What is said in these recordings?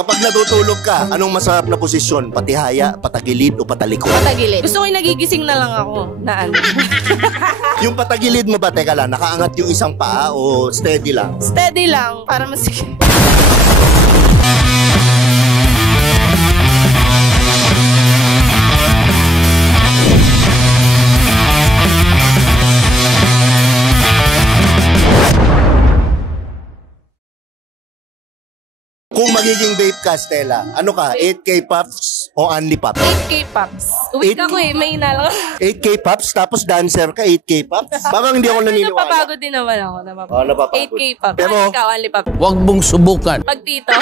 Kapag natutulog ka, anong masarap na posisyon? Patihaya, patagilid o patalikod? Patagilid. Gusto ko yung nagigising na lang ako na ano. Yung patagilid mo ba, teka lang, nakaangat yung isang paa o steady lang? Steady lang, para mas... Kung magiging vape ka, Stella, ano ka? 8K puffs o only puffs? 8K pops. Uwi ka ko eh, may inalang. 8K puffs, tapos dancer ka, 8K puffs? Parang hindi ako naniniwala. Napapagod din naman ako. Napapagod. 8K pops. Pero, ikaw, only pops. Huwag mong subukan. Pag tito.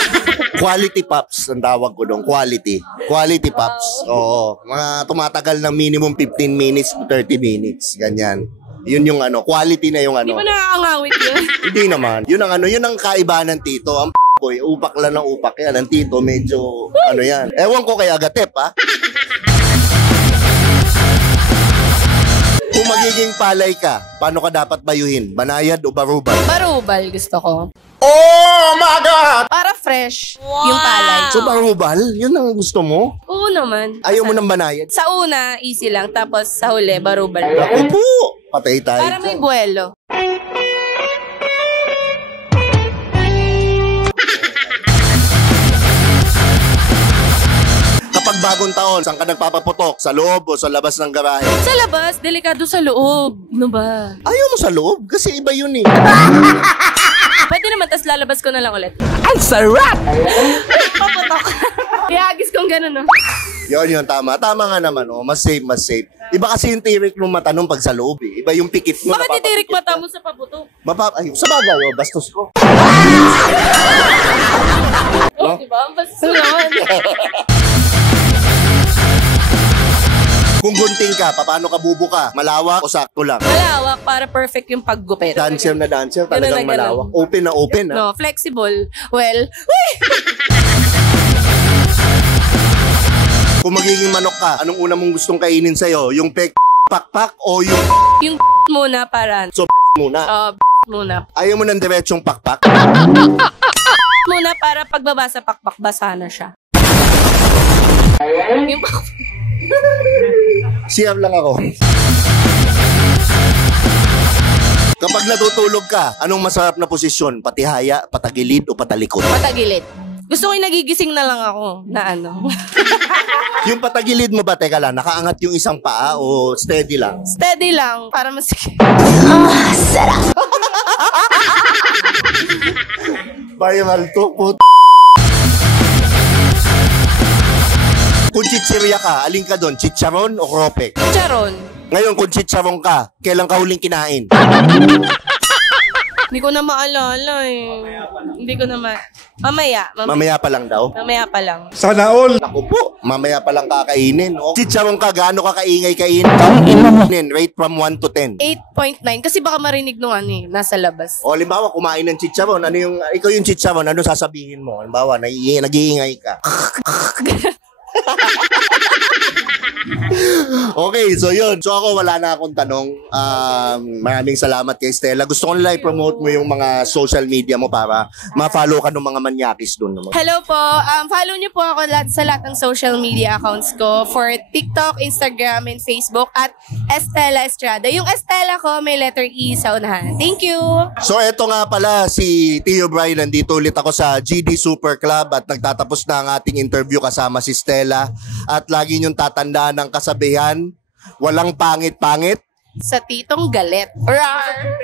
quality puffs, ang tawag ko doon. Quality. Quality puffs. Oo. Mga tumatagal ng minimum 15 minutes to 30 minutes. Ganyan. Yun yung ano, quality na yung ano. Hindi ba nakakangawit yun? Hindi naman. Yun ang ano, yun ang kaiba ng tito. Ang boy, upak lang ng upak yan. Ang tito, medyo, ano yan. Ewan ko kay Agatep, ha? Kung magiging palay ka, paano ka dapat bayuhin? Banayad o barubal? Barubal gusto ko. Oh my God! Para fresh yung palay. So barubal? Yun ang gusto mo? Oo naman. Ayaw mo ng banayad? Sa una, easy lang. Tapos sa huli, barubal. Ako po! Patay tayo. Para may buwelo. Kapag bagong taon, saan ka nagpapaputok? Sa loob o sa labas ng garahe? Sa labas, delikado sa loob. Ano ba? Ayaw mo sa loob? Kasi iba yun eh. Pwede naman, tas lalabas ko na lang ulit. Ang sarap! Paputok. Ihagis kong gano'n, no? Yun, tama. Tama nga naman, oh. Mas safe, mas safe. Iba kasi yung tirik ng mata nung pag sa loob eh. Iba yung pikit mo. Bakit titirik mata mo sa paputok? Ay, sa bagay, oh. Bastos ko. Oh, diba? Ang bastos mo naman. Kung gunting ka, paano ka bubuka? Malawak o sakto lang? Malawak para perfect yung paggupit. Dancer na dancer, talagang Ganun na malawak. Open na open, ha? No, flexible. Well, Kung magiging manok ka, anong una mong gustong kainin sa'yo? Yung pakpak o yung yung muna para... muna? Muna. Ayaw mo ng diretsong pakpak? Muna para pagbaba sa pakpak, basa na siya. Yung Siyam lang ako. Kapag natutulog ka, anong masarap na posisyon? Patihaya, patagilid o patalikod? patagilid. Gusto ko yung nagigising na lang ako na ano. Yung patagilid mo ba, teka lang, nakaangat yung isang paa o steady lang? Steady lang para mas... Sarap! Bayo malto, put... Kung chichirya ka, alin ka doon? Chicharon o kropek? Charon. Ngayon, kung chicharon ka, kailan ka huling kinain? Hindi ko na maalala eh. Hindi ko na Mamaya. Mamaya pa lang daw. Mamaya pa lang. Sana all! Naku po, mamaya pa lang kakainin. O, chicharon ka, gaano ka kaingay kainin? Rate from 1 to 10. 8.9. Kasi baka marinig nung ano eh, nasa labas. O, halimbawa, kumain ng chicharon. Ano yung, ikaw yung chicharon, ano sasabihin mo? Halimbawa, nag-iingay ka. Okay, so yun. So ako, wala na akong tanong. Maraming salamat kay Stella. Gusto ko nila i-promote mo yung mga social media mo para ma-follow ka ng mga manyakis doon. Hello po. Follow niyo po ako sa lahat ng social media accounts ko for TikTok, Instagram, and Facebook at Estella Estrada. Yung Estella ko, may letter E sa unahan. Thank you! So eto nga pala si Tio Brian. Nandito ulit ako sa GD Super Club at nagtatapos na ang ating interview kasama si Stella. At lagi niyong tatandaan ng kasabihan, walang pangit-pangit Sa titong galit. Rar!